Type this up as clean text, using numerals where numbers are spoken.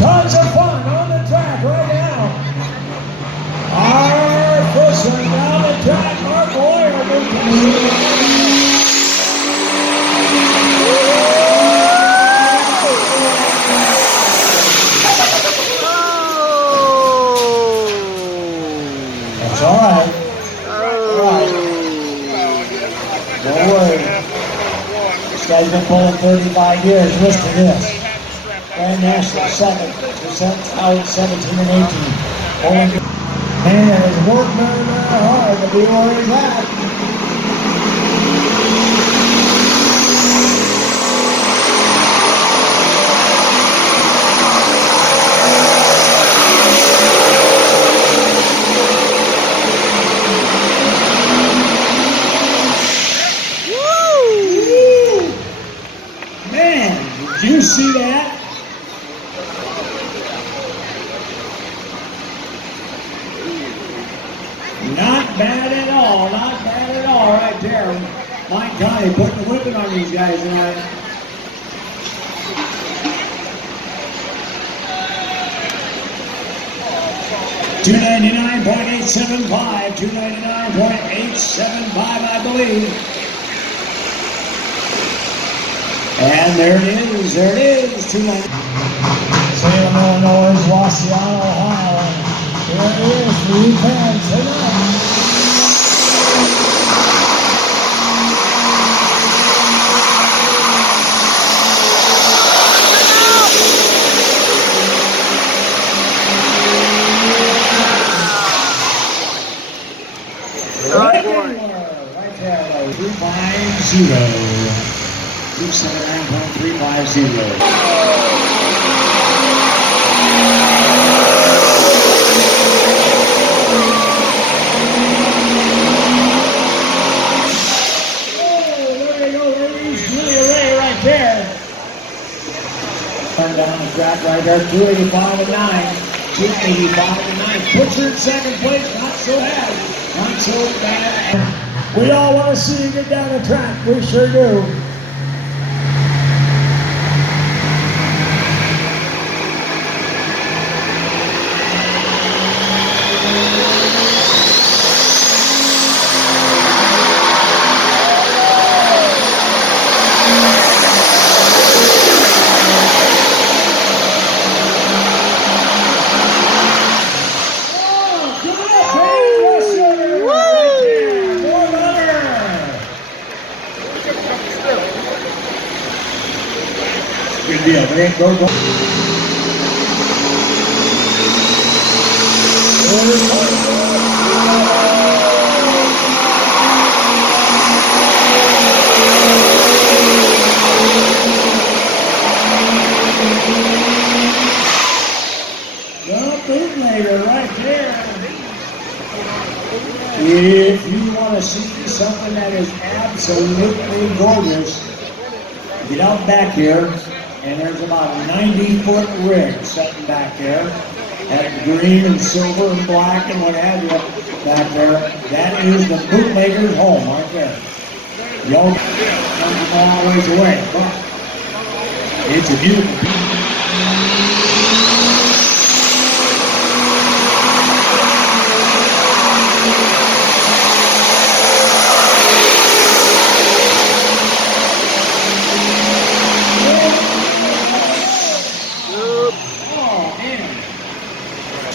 Tons of fun on the track right now. Our first one down the track, Mark Boyer. That's all right. Don't worry. This guy's been pulling 35 years. Listen to this. Grand National 7%, out 17 and 18. Pulling. And has worked very, very hard to be where he's at. Man, did you see that? Not bad at all, not bad at all right there. Mike Connie putting the whipping on these guys tonight. $299.875, $299.875, I believe. And there it is, $299. Salem, Illinois, Wassiano, Ohio. Here it is for you fans tonight. Right there, 350. 279.350. Turn down the track right there, 285 and 9. 285 and 9. Butcher in second place, not so bad. Not so bad. We all want to see you get down the track. We sure do. Good deal, man. Go. The bootlegger right there. If you want to see something that is absolutely gorgeous, get out back here. And there's about a 90-foot rig sitting back there. That green and silver and black and what have you back there. That is the bootlegger's home right there. Y'all come from a long ways away, but it's a beautiful piece.